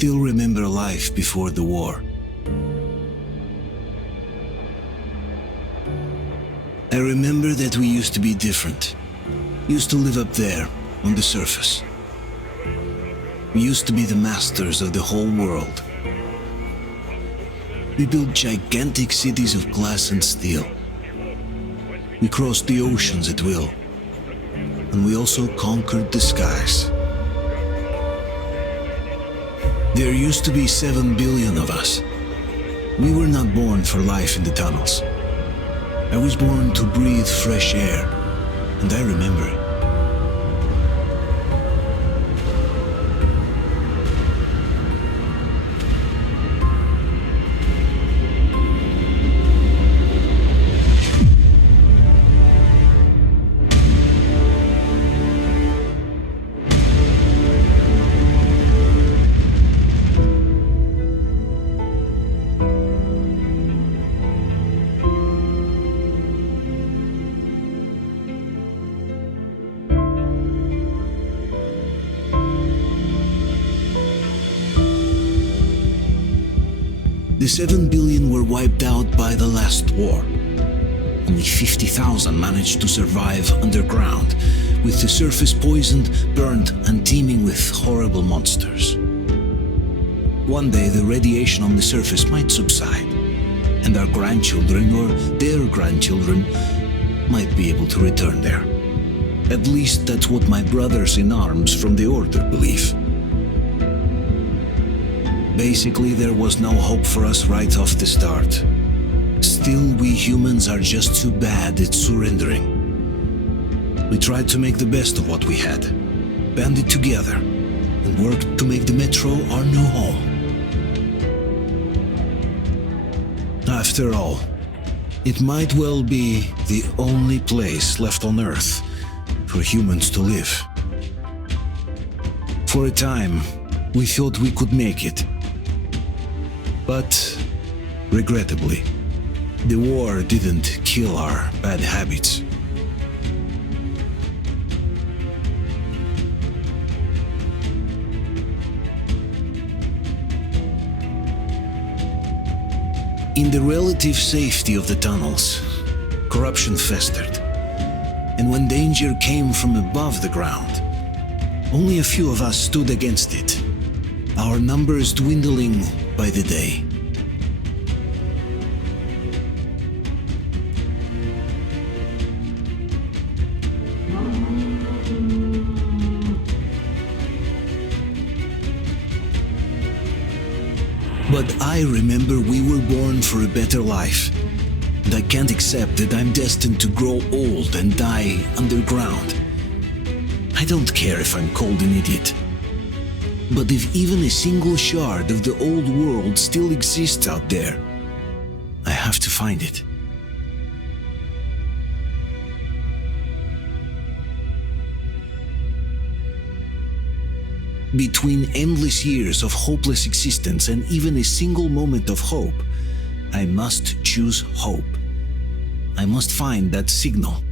still remember life before the war. I remember that we used to be different. Used to live up there, on the surface. We used to be the masters of the whole world. We built gigantic cities of glass and steel. We crossed the oceans at will. And we also conquered the skies. There used to be 7 billion of us. We were not born for life in the tunnels. I was born to breathe fresh air, and I remember it. The 7 billion were wiped out by the last war. Only 50,000 managed to survive underground, with the surface poisoned, burned, and teeming with horrible monsters. One day the radiation on the surface might subside, and our grandchildren or their grandchildren might be able to return there. At least that's what my brothers in arms from the Order believe. Basically, there was no hope for us right off the start. Still, we humans are just too bad at surrendering. We tried to make the best of what we had, banded together, and worked to make the Metro our new home. After all, it might well be the only place left on Earth for humans to live. For a time, we thought we could make it. But, regrettably, the war didn't kill our bad habits. In the relative safety of the tunnels, corruption festered. And when danger came from above the ground, only a few of us stood against it, our numbers dwindling by the day. But I remember we were born for a better life, and I can't accept that I'm destined to grow old and die underground. I don't care if I'm called an idiot. But if even a single shard of the old world still exists out there, I have to find it. Between endless years of hopeless existence and even a single moment of hope, I must choose hope. I must find that signal.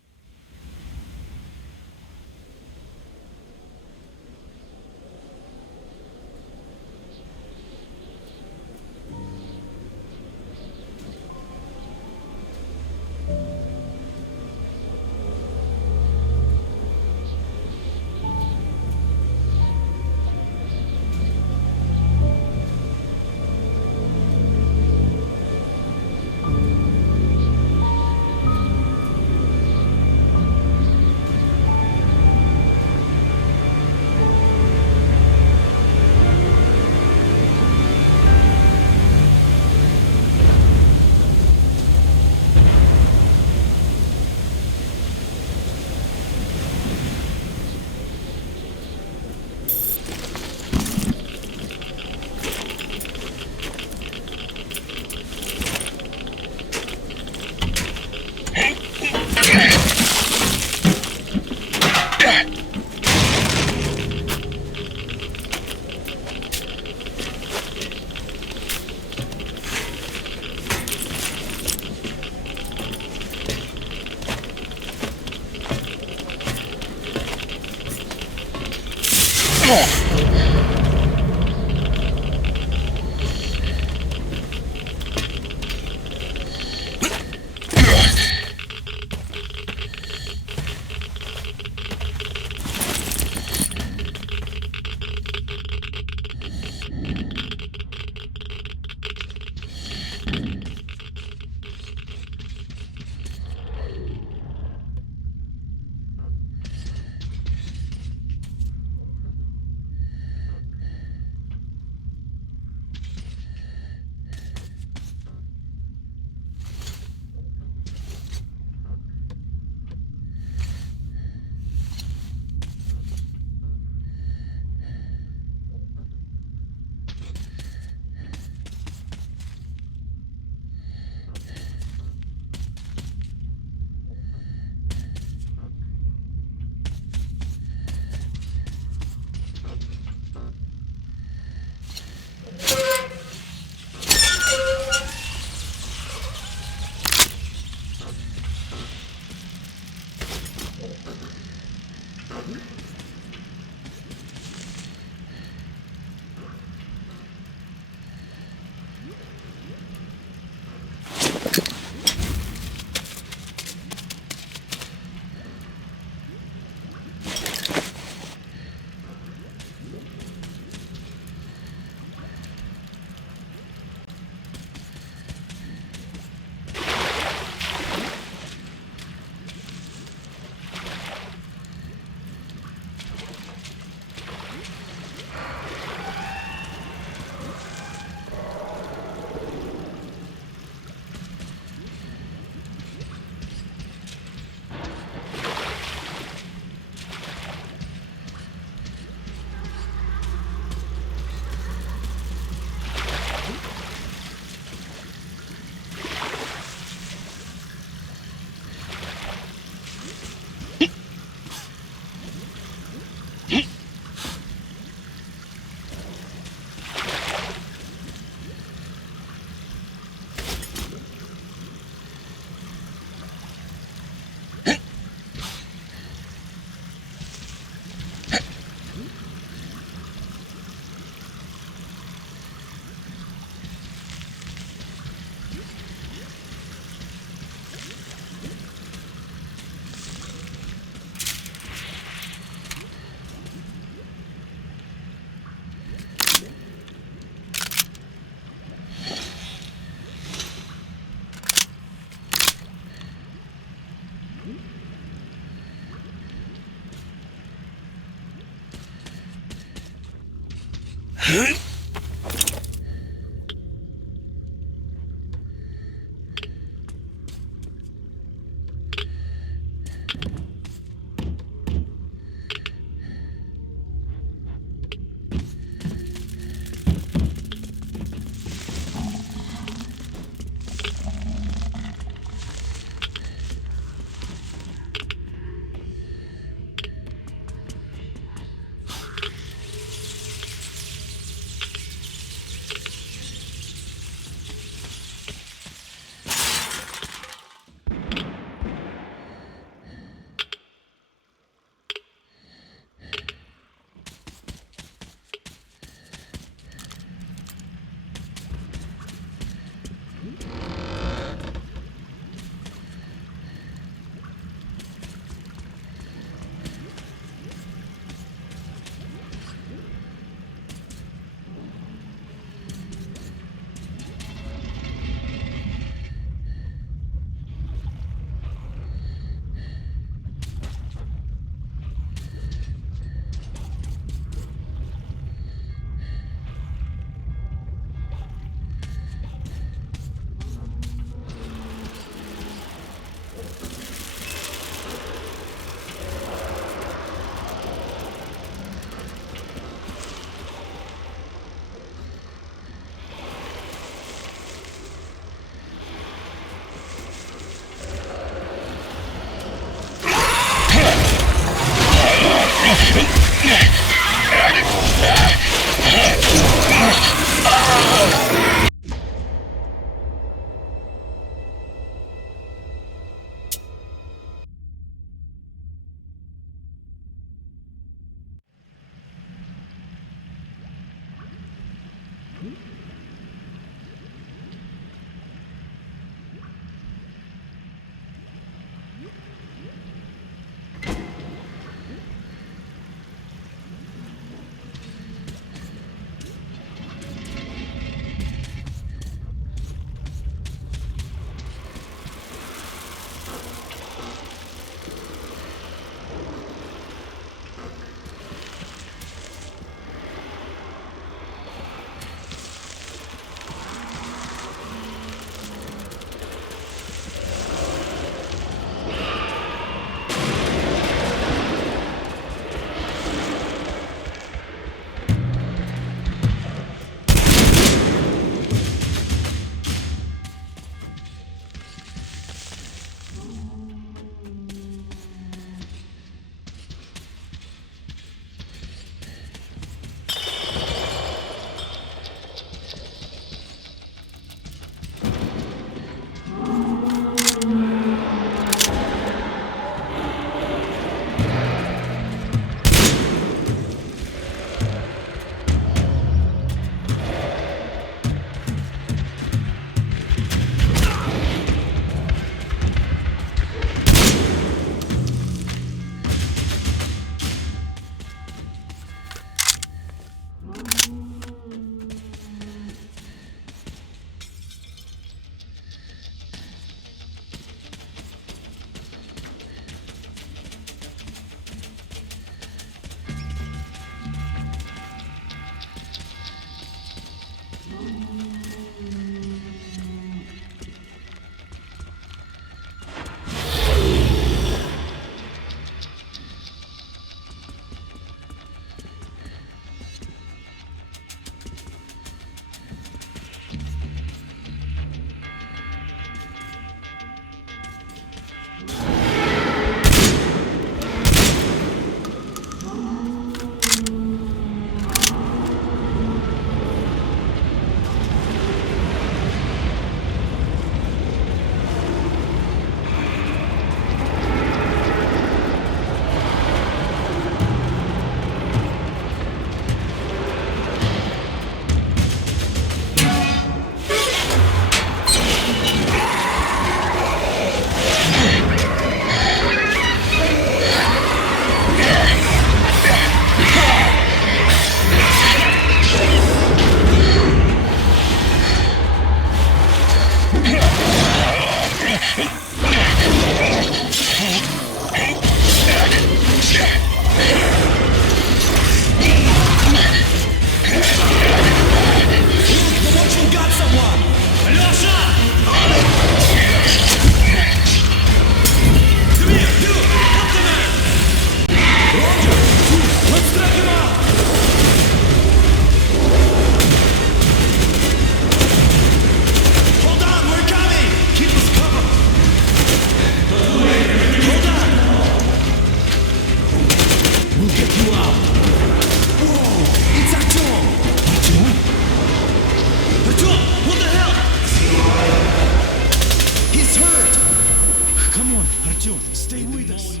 Stay with us.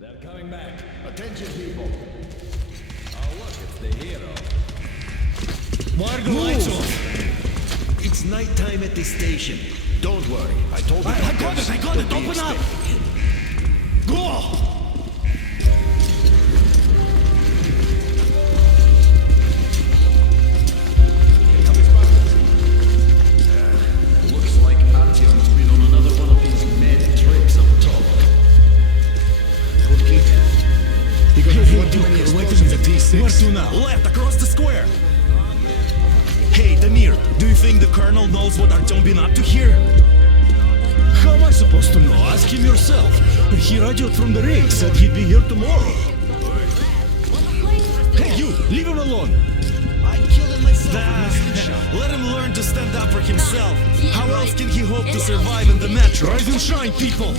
They're coming back. Attention, people. Oh, look, it's the hero. Why are the lights off? It's nighttime at the station. Don't worry. I told you. I got it. Open up. Go! Where to now? Left, across the square. Hey, Damir, do you think the Colonel knows what Artyom been up to here? How am I supposed to know? Ask him yourself. He radioed from the ring, said he'd be here tomorrow. Hey, you! Leave him alone! I killed him myself. Let him learn to stand up for himself. How else can he hope to survive in the metro? Rise and shine, people!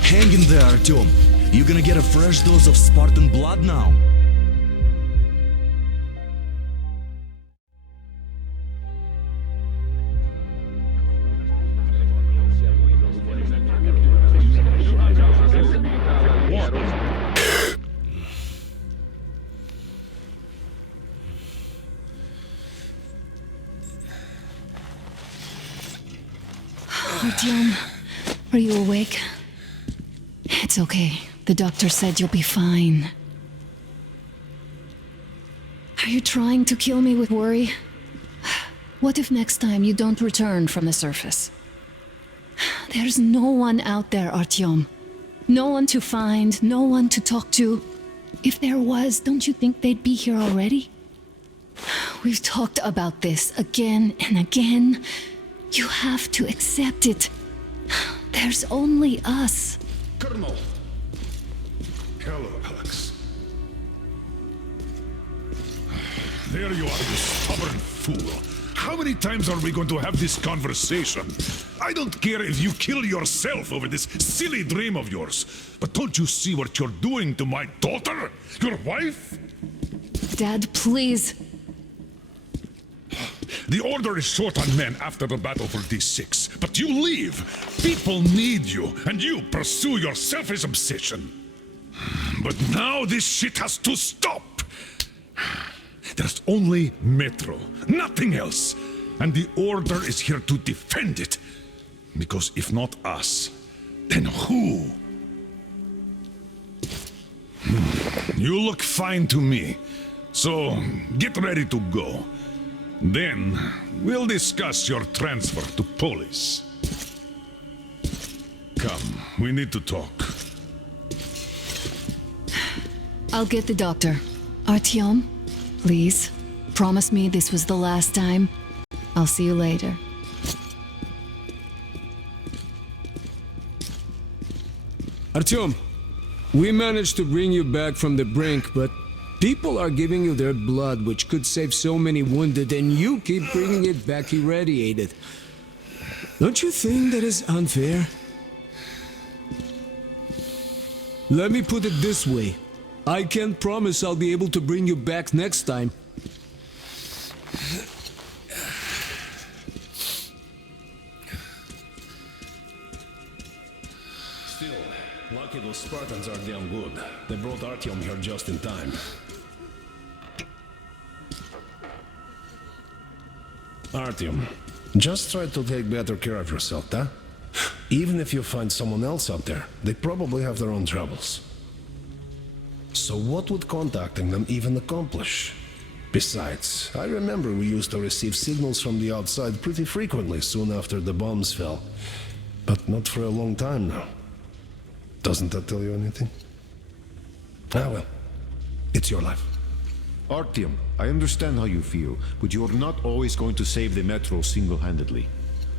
Hang in there, Artyom. You're gonna get a fresh dose of Spartan blood now. Artyom, are you awake? It's okay. The doctor said you'll be fine. Are you trying to kill me with worry? What if next time you don't return from the surface? There's no one out there, Artyom. No one to find, no one to talk to. If there was, don't you think they'd be here already? We've talked about this again and again. You have to accept it. There's only us. Colonel. Hello, Alex. There you are, you stubborn fool. How many times are we going to have this conversation? I don't care if you kill yourself over this silly dream of yours, but don't you see what you're doing to my daughter? Your wife? Dad, please. The Order is short on men after the battle for D6, but you leave. People need you, and you pursue your selfish obsession. But now this shit has to stop. There's only Metro, nothing else. And the Order is here to defend it. Because if not us, then who? You look fine to me. So, get ready to go. Then, we'll discuss your transfer to Polis. Come, we need to talk. I'll get the doctor. Artyom, please, promise me this was the last time. I'll see you later. Artyom, we managed to bring you back from the brink, but people are giving you their blood, which could save so many wounded, and you keep bringing it back irradiated. Don't you think that is unfair? Let me put it this way. I can't promise I'll be able to bring you back next time. Still, lucky those Spartans are damn good. They brought Artyom here just in time. Artyom, just try to take better care of yourself, huh? Even if you find someone else out there, they probably have their own troubles. So what would contacting them even accomplish? Besides, I remember we used to receive signals from the outside pretty frequently soon after the bombs fell. But not for a long time now. Doesn't that tell you anything? Ah well, it's your life. Artyom, I understand how you feel, but you're not always going to save the Metro single-handedly.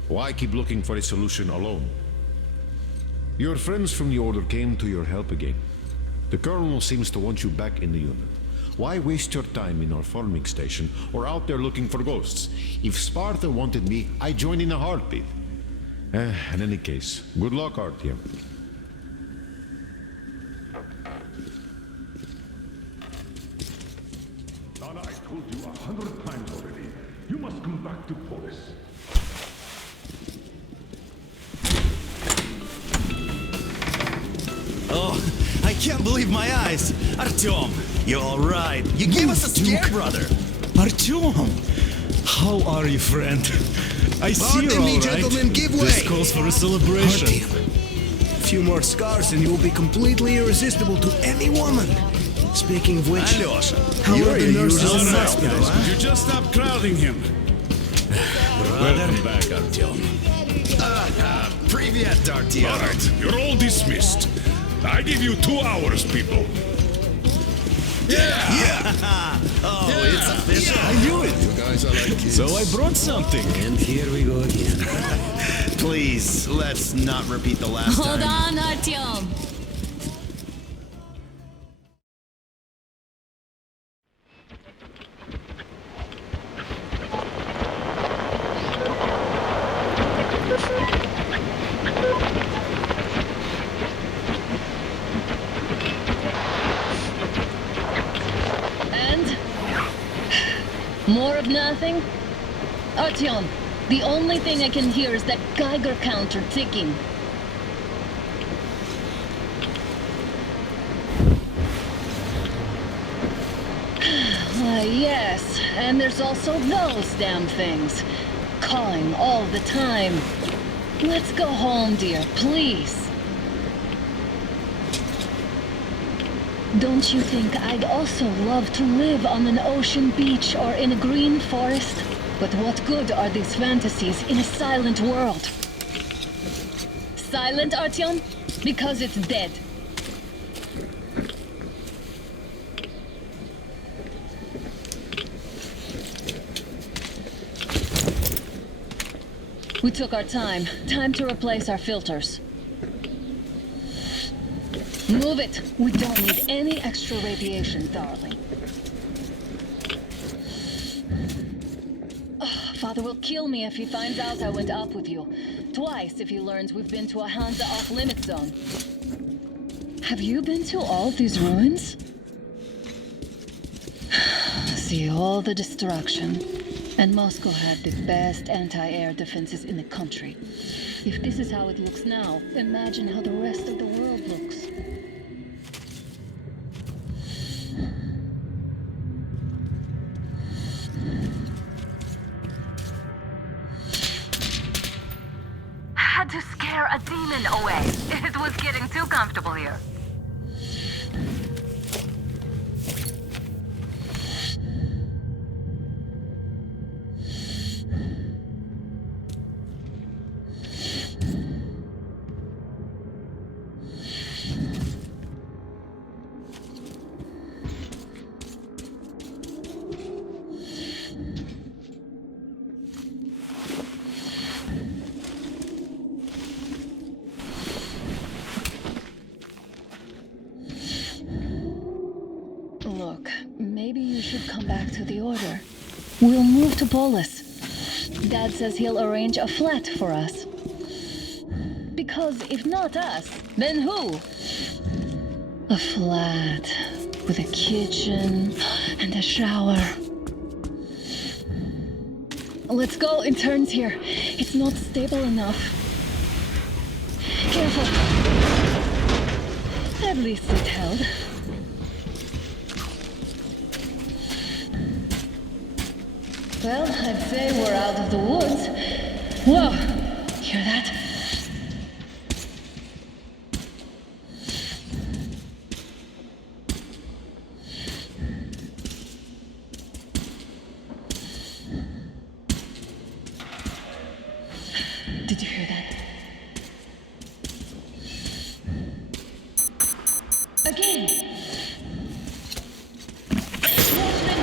Why keep looking for a solution alone? Your friends from the Order came to your help again. The Colonel seems to want you back in the unit. Why waste your time in our farming station or out there looking for ghosts? If Sparta wanted me, I'd join in a heartbeat. In any case, good luck, Artyom. Donna, I told you 100 times already. You must come back to Polis. Oh, I can't believe my eyes. Artyom, you're all right. You gave us a scare, brother. Artyom! How are you, friend? I see you're Pardon me, all right. gentlemen, give way. This calls for a celebration. A few more scars and you will be completely irresistible to any woman. Speaking of which, Alyosha, how you're are the a nurses usual in the now, hospital, guys. huh? You just stop crowding him. Welcome back, Artyom. Привет, Artyom. All right, you're all dismissed. I give you 2 hours, people. Oh, it's official. I knew it. You guys are like kids. So I brought something. And here we go again. Please, let's not repeat the last Hold time. on, Artyom. And? More of nothing? Artyom, the only thing I can hear is that Geiger counter ticking. Why, yes, and there's also those damn things. Calling all the time. Let's go home, dear, please. Don't you think I'd also love to live on an ocean beach or in a green forest? But what good are these fantasies in a silent world? Silent, Artyom? Because it's dead. We took our time. Time to replace our filters. Move it! We don't need any extra radiation, darling. Father will kill me if he finds out I went up with you. Twice if he learns we've been to a Hansa off-limit zone. Have you been to all these ruins? See all the destruction. And Moscow had the best anti-air defenses in the country. If this is how it looks now, imagine how the rest of the world looks. Had to scare a demon away. It was getting too comfortable here. Look, maybe you should come back to the Order. We'll move to Polis. Dad says he'll arrange a flat for us. Because if not us, then who? A flat with a kitchen and a shower. Let's go in turns here. It's not stable enough. Careful. At least it held. Well, I'd say we're out of the woods. Whoa! Hear that? Did you hear that? Again! Watchmen!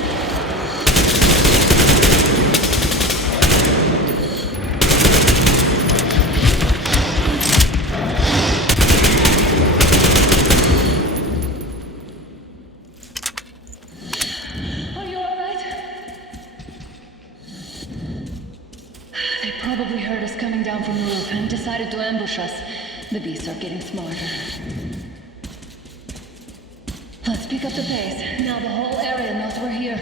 Are you alright? They probably heard us coming down from the roof and decided to ambush us. The beasts are getting smarter. Let's pick up the pace. Now the whole area knows we're here.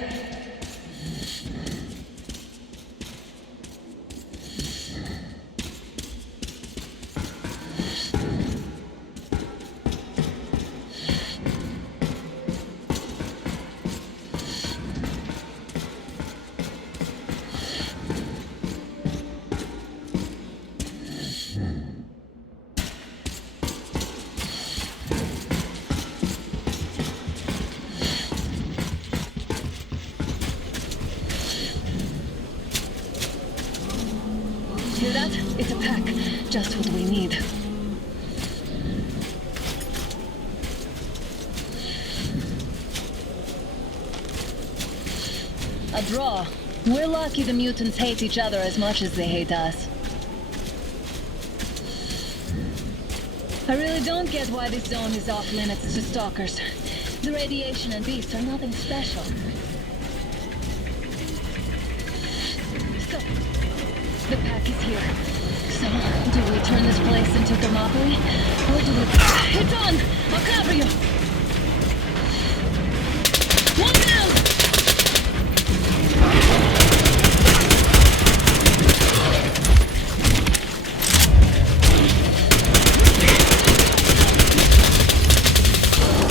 Hear that? It's a pack. Just what we need. A draw. We're lucky the mutants hate each other as much as they hate us. I really don't get why this zone is off limits to stalkers. The radiation and beasts are nothing special. The pack is here. So, do we turn this place into Thermopylae? Or do we... It's on! I'll cover you! One down!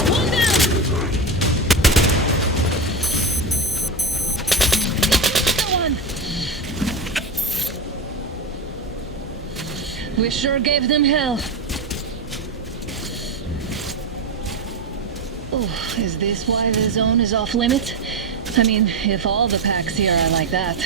One down! Go on! We sure gave them hell. Oh, is this why the zone is off limits? I mean, if all the packs here are like that.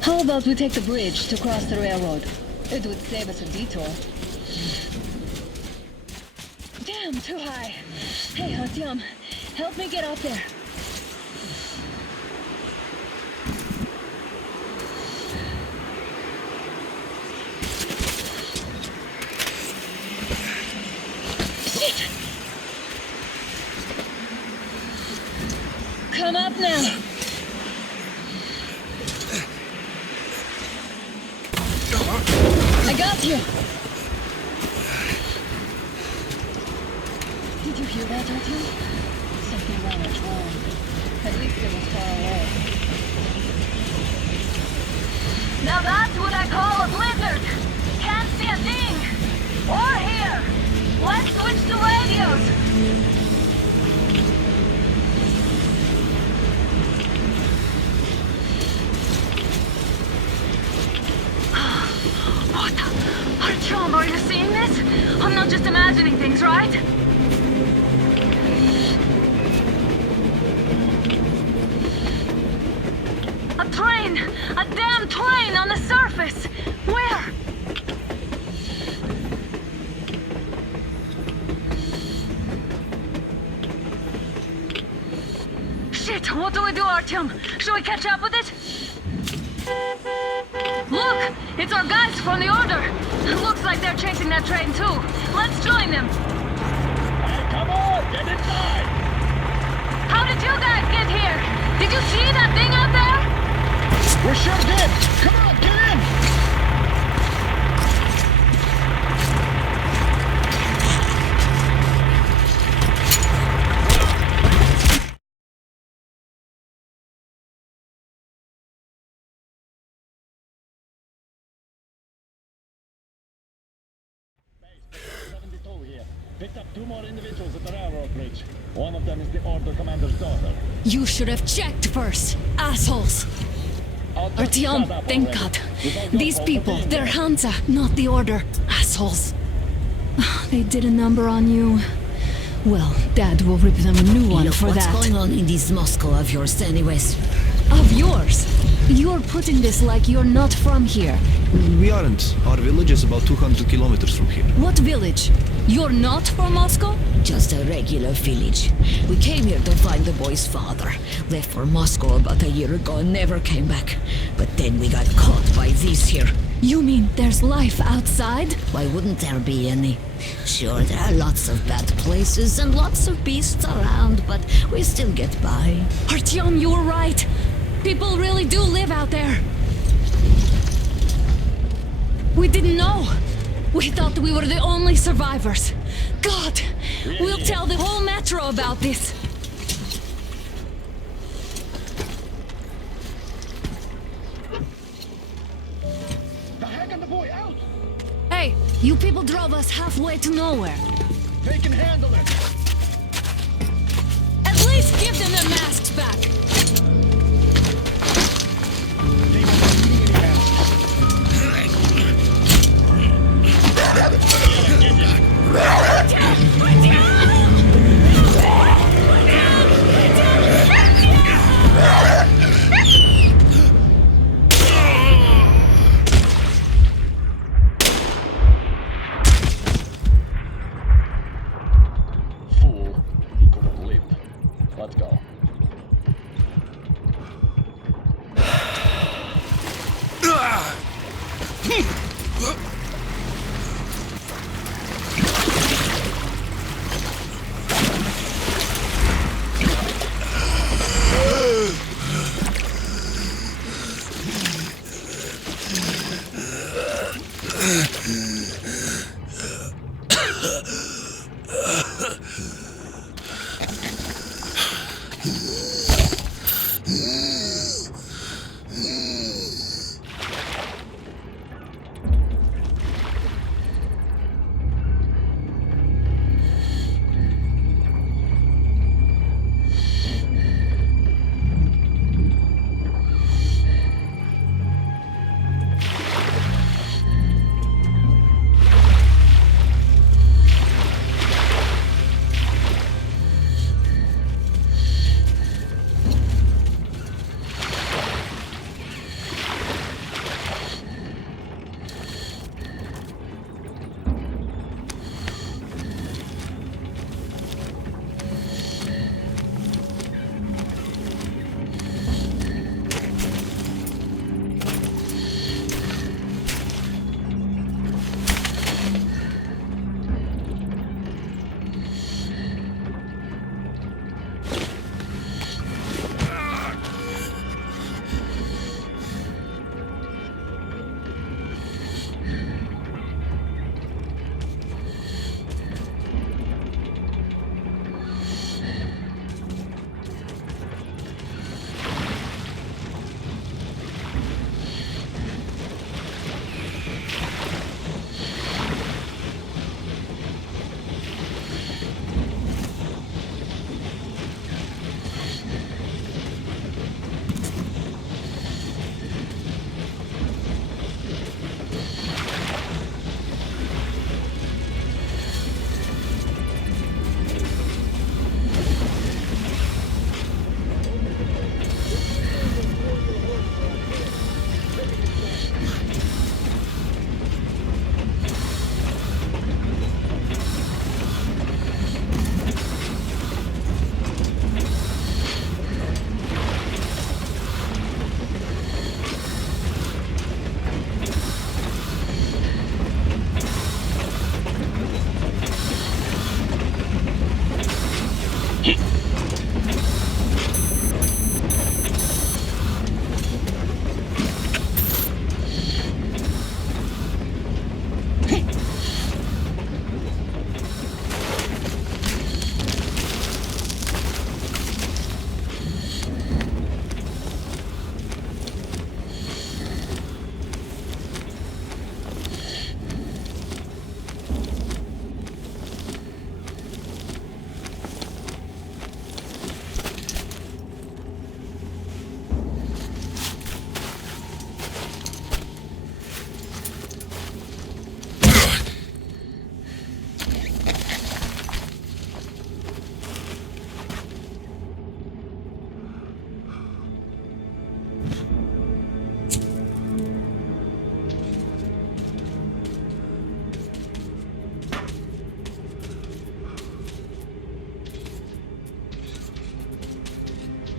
How about we take the bridge to cross the railroad? It would save us a detour. Damn, too high. Hey, Artyom, help me get up there. Shit! Come up now. I got you! Did you hear that, Artyom? Something went wrong. At least it was far away. Now that's what I call a blizzard! Can't see a thing! Or hear! Let's switch to radios! Artyom, are you seeing this? I'm not just imagining things, right? A train! A damn train on the surface! Where? Shit, what do we do, Artyom? Should we catch up with it? Look! It's our guys from the Order! Looks like they're chasing that train too. Let's join them! Hey, come on! Get inside! How did you guys get here? Did you see that thing out there? We sure did! Come on, get in! Picked up 2 more individuals at the railroad bridge. One of them is the Order Commander's daughter. You should have checked first, assholes! Artyom, thank God. These people, they're Hansa, not the Order. Assholes. They did a number on you. Well, Dad will rip them a new one for that. What's going on in this Moscow of yours anyways? Of yours? You're putting this like you're not from here. We aren't. Our village is about 200 kilometers from here. What village? You're not from Moscow? Just a regular village. We came here to find the boy's father. Left for Moscow about a year ago and never came back. But then we got caught by these here. You mean there's life outside? Why wouldn't there be any? Sure, there are lots of bad places and lots of beasts around, but we still get by. Artyom, you were right. People really do live out there. We didn't know. We thought we were the only survivors. God, we'll tell the whole metro about this. The heck and the boy out! Hey, you people drove us halfway to nowhere. They can handle it! At least give them their masks back. Fool. He could have lived. Let's go.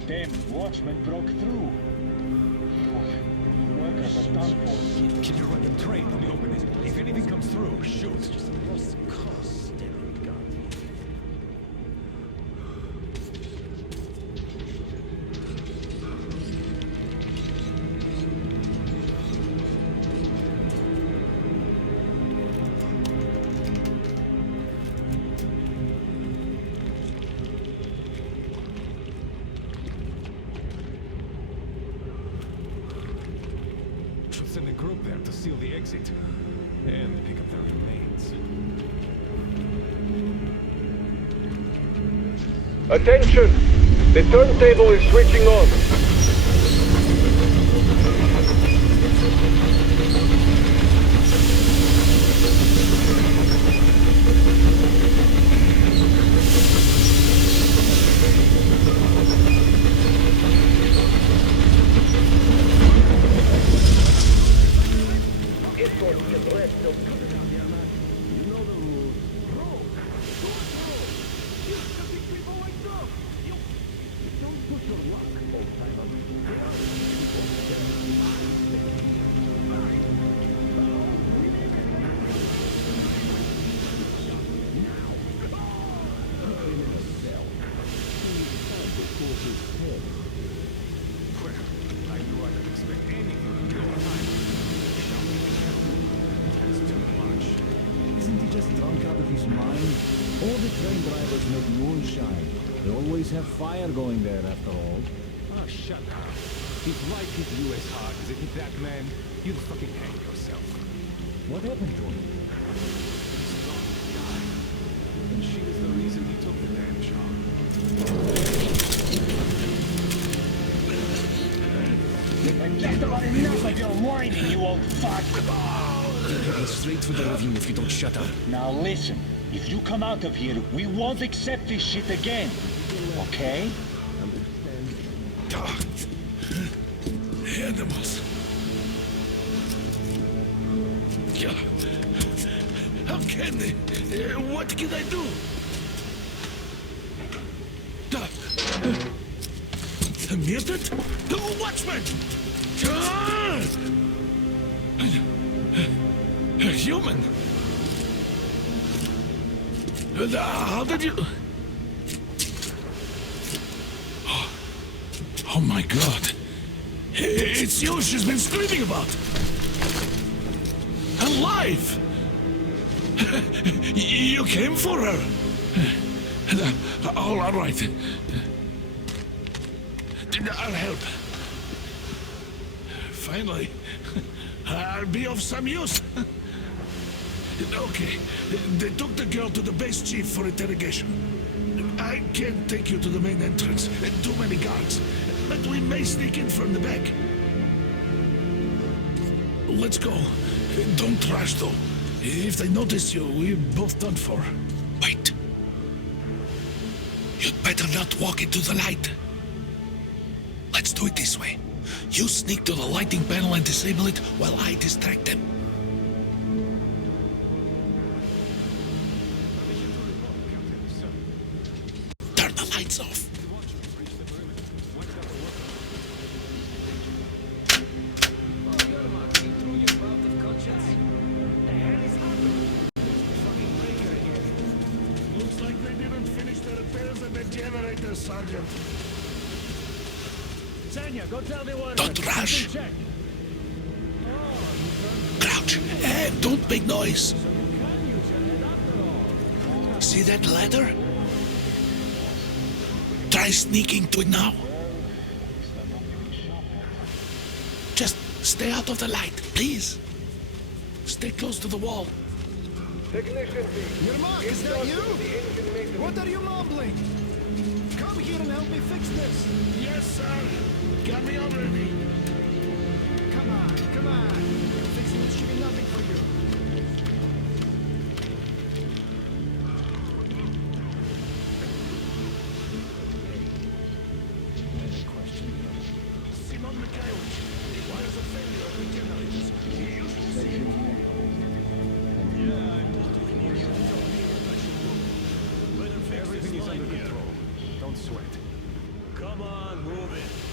Them watchmen broke through. Workers are done for. Can you run the train? Let me open it. If anything comes through, shoot. Send a group there to seal the exit and pick up their remains. Attention! The turntable is switching on. Have fire going there after all. Oh, shut up. If life hit you as hard as it hit that man, you'd fucking hang yourself. What happened to him? And she was the reason he took the damn job. I've just about enough of your whining, you old fuck! You're heading straight for the ravine if you don't shut up. Now listen, if you come out of here, we won't accept this shit again. Okay? Animals. How can they? What can I do? A mutant? Watchman! A human? How did you... Oh my god. It's you she's been screaming about. Alive! You came for her. All right. I'll help. Finally, I'll be of some use. Okay, they took the girl to the base chief for interrogation. I can't take you to the main entrance. Too many guards. But we may sneak in from the back. Let's go. Don't rush, though. If they notice you, we're both done for. Wait. You'd better not walk into the light. Let's do it this way. You sneak to the lighting panel and disable it while I distract them. Turn the lights off. Looks like they didn't finish the repairs of the generator, Sergeant. Sanya, go tell the order. Don't rush. Crouch and don't make noise. See that ladder? Try sneaking to it now. Just stay out of the light, please. Stay close to the wall. Technician B. Yermak, is that you? What are you mumbling? Come here and help me fix this. Yes, sir. Got me already. Come on, come on. Fixing this should be nothing for you. Simon Mikhailовich, why is a failure of the generators? You usually see it. Everything is under control. Don't sweat. Come on, move it.